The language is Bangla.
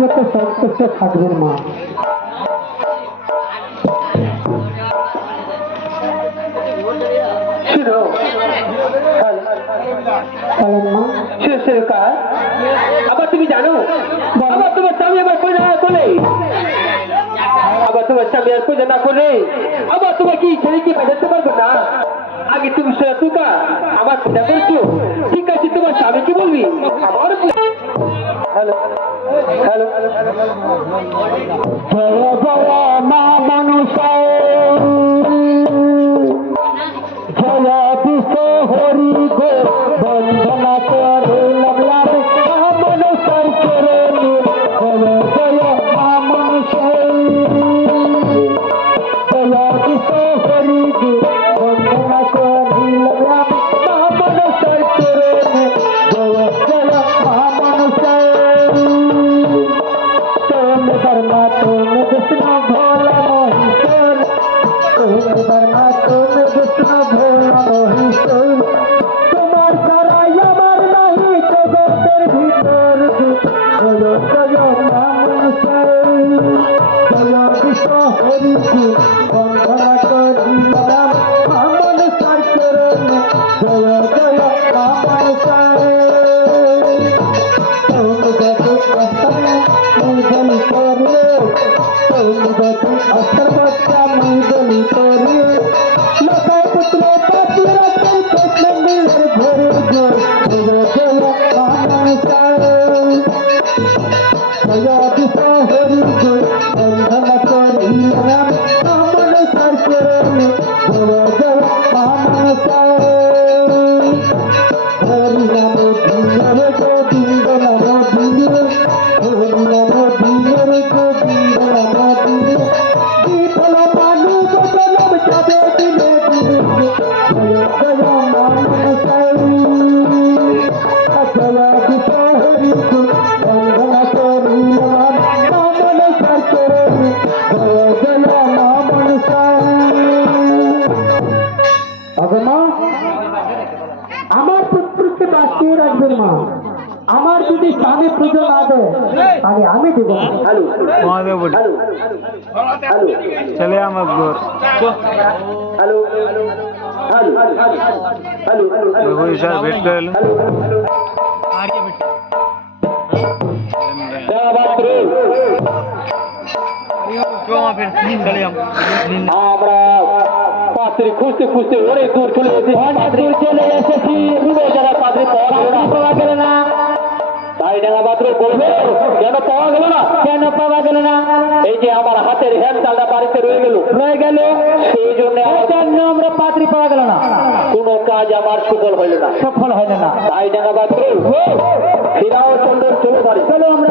যত সন্তুষ্ট থাকবেন মা। আবার তুমি জানো আবার তোমার স্বামী আবার পূজা না করলে আবার তোমার স্বামী আর পূজা না করলে আবার তোমার কি ছেলে কি বাজাতে পারবে না। আগে তুমি তুকা আমার পূজা করছো ঠিক আছে তোমার স্বামী কি বলবি আমার হ্যালো হ্যালো জয় জয় মা মনসায় জয় বিশ্ব হরি গো বন্দনা করে লাগলাম মা মনসার চরণে। জয় জয় মা মনসায় জয় বিশ্ব হরি গো বন্দনা করে লাগলাম মা মনসার চরণে। জয় জয় মা মনসায় तुम धर्मा तुम विष्णु भोला महेश्वर तुम धर्मा तुम विष्णु भोला महेश्वर तुम्हार सराय আমার নাহি জগতের ভিতর জয় জয় নাম সাই জয় কৃষ্ণ হরি বন্দনা করি রাম আমন সার চরণ জয় জয় নাম সাই तुम जगत अस्तमे मुदली करे तुम जगत अस्तर बच्चा मुदली करे लता पुत्र पातिर कर कृष्ण मेरे घरे जो जय जय राम साई जय दिशा हरि जो बंधन करी राम अमन सर चरण जय जय राम साई हरि नाम धीरे गोविंद नाम धीरे हरि नाम धीरे गोविंद नाम धीरे विठल मानु जन्म जाबे दिले दिले जय जय नाम साई जय दिशा हरि को बंदना करी राम अमन सर चरण जय जय नाम साई। अगमा আমার পুত্রকে বাঁচিয়ে রাখবেন মা। আমার যদি স্বামী পুজো না দেয় তাহলে আমি দেবো না। হ্যালো মহাদেব হ্যালো হ্যালো চলে আমার ঘর হ্যালো হ্যালো হ্যালো ওই স্যার ভেট করলো আমরা পাত্রী খুঁজতে খুঁজতে অনেক দূর চলে এসেছি যারা পাত্রী পাওয়া গেল না তাই ডাঙ্গা পাত্র বলবে কেন পাওয়া গেল না কেন পাওয়া গেল না এই যে আমার হাতের হ্যান্ডালটা বাড়িতে রয়ে গেল সেই জন্য আমরা পাত্রী পাওয়া গেল না কোনো কাজ আমার সফল হইল না তাই ডাঙ্গা পাত্র ফিরাও চন্দ্র চলে পারি চলো আমরা